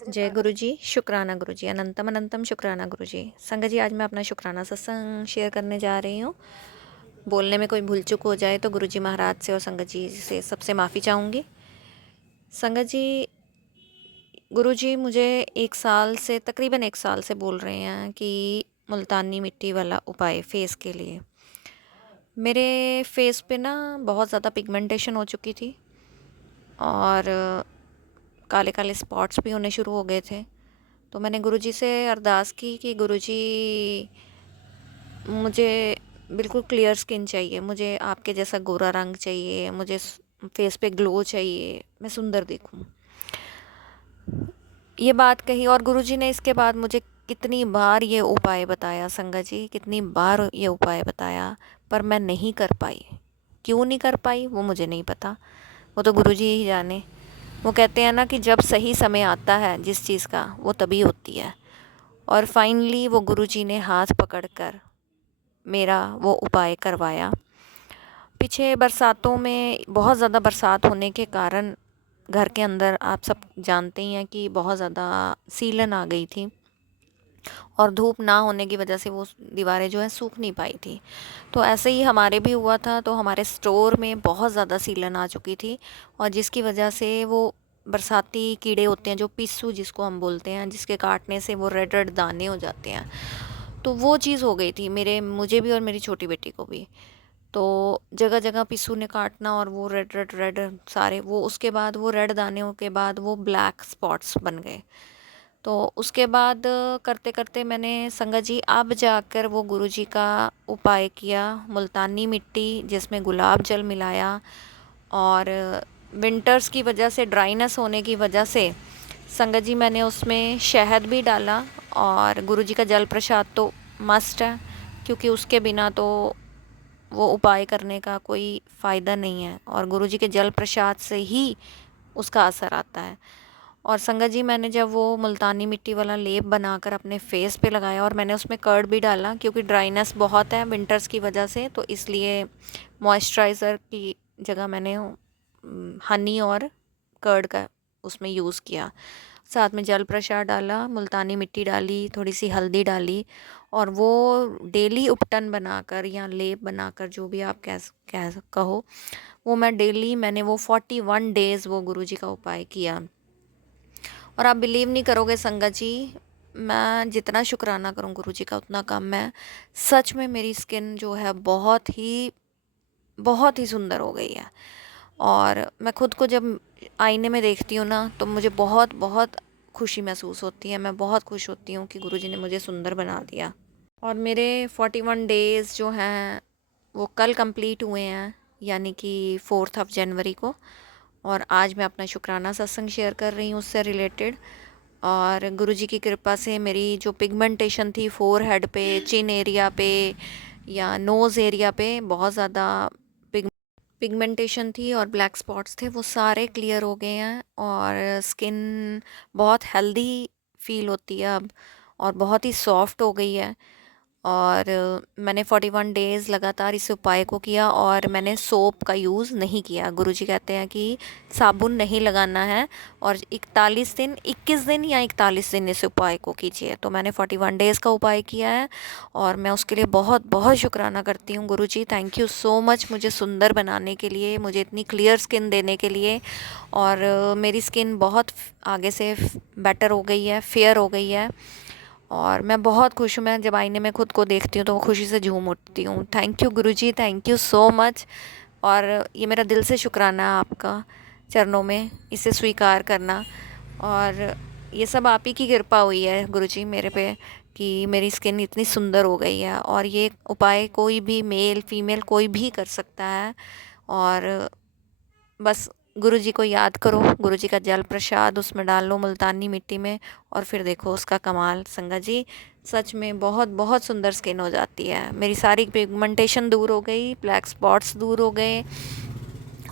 जय गुरु जी, शुक्राना गुरु जी, अनंतम अनंतम शुक्राना गुरु जी। संगत जी, आज मैं अपना शुक्राना सत्संग शेयर करने जा रही हूँ। बोलने में कोई भूल चूक हो जाए तो गुरु जी महाराज से और संगत जी से सबसे माफ़ी चाहूँगी। संगत जी, गुरु जी मुझे 1 साल से तकरीबन 1 साल से बोल रहे हैं कि मुल्तानी मिट्टी वाला उपाय फेस के लिए। मेरे फेस पे ना बहुत ज़्यादा पिगमेंटेशन हो चुकी थी और काले काले स्पॉट्स भी होने शुरू हो गए थे। तो मैंने गुरुजी से अरदास की कि गुरुजी, मुझे बिल्कुल क्लियर स्किन चाहिए, मुझे आपके जैसा गोरा रंग चाहिए, मुझे फेस पे ग्लो चाहिए, मैं सुंदर दिखूं। ये बात कही और गुरुजी ने इसके बाद मुझे कितनी बार ये उपाय बताया संगत जी, कितनी बार ये उपाय बताया, पर मैं नहीं कर पाई। क्यों नहीं कर पाई वो मुझे नहीं पता, वो तो गुरुजी ही जाने। वो कहते हैं ना कि जब सही समय आता है जिस चीज़ का, वो तभी होती है। और फाइनली वो गुरुजी ने हाथ पकड़कर मेरा वो उपाय करवाया। पीछे बरसातों में बहुत ज़्यादा बरसात होने के कारण घर के अंदर आप सब जानते ही हैं कि बहुत ज़्यादा सीलन आ गई थी और धूप ना होने की वजह से वो दीवारें जो है सूख नहीं पाई थी। तो ऐसे ही हमारे भी हुआ था, तो हमारे स्टोर में बहुत ज़्यादा सीलन आ चुकी थी और जिसकी वजह से वो बरसाती कीड़े होते हैं जो पिस्सू जिसको हम बोलते हैं, जिसके काटने से वो रेड रेड दाने हो जाते हैं, तो वो चीज़ हो गई थी मुझे भी और मेरी छोटी बेटी को भी। तो जगह जगह पिस्सू ने काटना और वो रेड रेड रेड सारे वो, उसके बाद वो रेड दानों के बाद वो ब्लैक स्पॉट्स बन गए। तो उसके बाद करते करते मैंने संगत जी अब जाकर वो गुरुजी का उपाय किया, मुल्तानी मिट्टी जिसमें गुलाब जल मिलाया और विंटर्स की वजह से, ड्राइनेस होने की वजह से संगत जी मैंने उसमें शहद भी डाला। और गुरुजी का जल प्रसाद तो मस्ट है, क्योंकि उसके बिना तो वो उपाय करने का कोई फ़ायदा नहीं है और गुरुजी के जल प्रसाद से ही उसका असर आता है। और संगत जी, मैंने जब वो मुल्तानी मिट्टी वाला लेप बनाकर अपने फेस पे लगाया और मैंने उसमें कर्ड भी डाला, क्योंकि ड्राइनेस बहुत है विंटर्स की वजह से, तो इसलिए मॉइस्चराइज़र की जगह मैंने हनी और कर्ड का उसमें यूज़ किया। साथ में जल प्रसाद डाला, मुल्तानी मिट्टी डाली, थोड़ी सी हल्दी डाली और वो डेली उपटन बनाकर या लेप बनाकर, जो भी आप कह कहो, वो मैं डेली मैंने वो 41 डेज़ वो गुरुजी का उपाय किया। और आप बिलीव नहीं करोगे संगत जी, मैं जितना शुक्राना करूं गुरुजी का उतना कम है। सच में मेरी स्किन जो है बहुत ही सुंदर हो गई है और मैं खुद को जब आईने में देखती हूँ ना, तो मुझे बहुत बहुत खुशी महसूस होती है। मैं बहुत खुश होती हूँ कि गुरुजी ने मुझे सुंदर बना दिया। और मेरे 41 डेज़ जो हैं वो कल कंप्लीट हुए हैं, यानी कि 4 जनवरी को। और आज मैं अपना शुक्राना सत्संग शेयर कर रही हूँ उससे रिलेटेड। और गुरुजी की कृपा से मेरी जो पिगमेंटेशन थी फोर हेड पे, चिन एरिया पे या नोज़ एरिया पे बहुत ज़्यादा पिगमेंटेशन थी और ब्लैक स्पॉट्स थे, वो सारे क्लियर हो गए हैं और स्किन बहुत हेल्दी फील होती है अब और बहुत ही सॉफ्ट हो गई है। और मैंने 41 डेज़ लगातार इस उपाय को किया और मैंने सोप का यूज़ नहीं किया। गुरुजी कहते हैं कि साबुन नहीं लगाना है और 41 दिन, 21 दिन या 41 दिन इस उपाय को कीजिए। तो मैंने 41 डेज़ का उपाय किया है और मैं उसके लिए बहुत बहुत शुक्राना करती हूँ। गुरुजी, थैंक यू सो मच मुझे सुंदर बनाने के लिए, मुझे इतनी क्लियर स्किन देने के लिए। और मेरी स्किन बहुत आगे से बेटर हो गई है, फेयर हो गई है और मैं बहुत खुश हूँ। मैं जब आईने में खुद को देखती हूँ तो वो खुशी से झूम उठती हूँ। Thank you Guruji, thank you so much. और ये मेरा दिल से शुक्राना है आपका चरणों में, इसे स्वीकार करना। और ये सब आप ही की कृपा हुई है गुरुजी मेरे पे कि मेरी स्किन इतनी सुंदर हो गई है। और ये उपाय कोई भी मेल फीमेल कोई भी कर सकता है। और बस गुरुजी को याद करो, गुरुजी का जल प्रसाद उसमें डाल लो मुल्तानी मिट्टी में और फिर देखो उसका कमाल। संगत जी, सच में बहुत बहुत सुंदर स्किन हो जाती है। मेरी सारी पिगमेंटेशन दूर हो गई, ब्लैक स्पॉट्स दूर हो गए।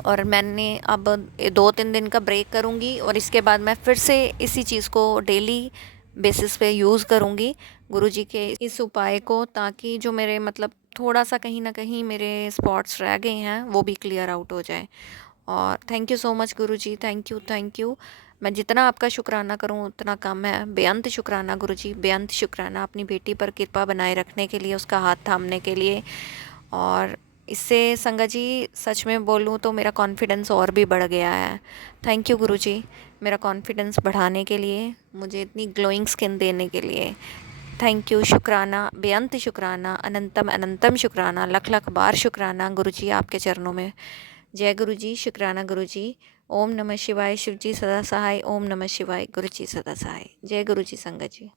और मैंने अब 2-3 दिन का ब्रेक करूँगी और इसके बाद मैं फिर से इसी चीज़ को डेली बेसिस पे यूज़ करूँगी गुरुजी के इस उपाय को, ताकि जो मेरे मतलब थोड़ा सा कहीं ना कहीं मेरे स्पॉट्स रह गए हैं वो भी क्लियर आउट हो जाए। और thank you so much Guruji, thank you thank you. मैं जितना आपका शुक्राना करूं उतना कम है। बेअंत शुक्राना गुरुजी, बेअंत शुक्राना अपनी बेटी पर कृपा बनाए रखने के लिए, उसका हाथ थामने के लिए। और इससे संगत जी सच में बोलूं तो मेरा कॉन्फिडेंस और भी बढ़ गया है। थैंक यू गुरुजी, मेरा कॉन्फिडेंस बढ़ाने के लिए, मुझे इतनी ग्लोइंग स्किन देने के लिए। थैंक यू, शुक्राना, बेअंत शुक्राना, अनंतम अनंतम शुक्राना, लख लख बार शुक्राना गुरुजी आपके चरणों में। जय गुरुजी, शुक्राना गुरुजी। ओम नमः शिवाय, शिवजी सदा सहाय। ओम नमः शिवाय, गुरुजी सदा सहाय। जय गुरुजी संगत जी।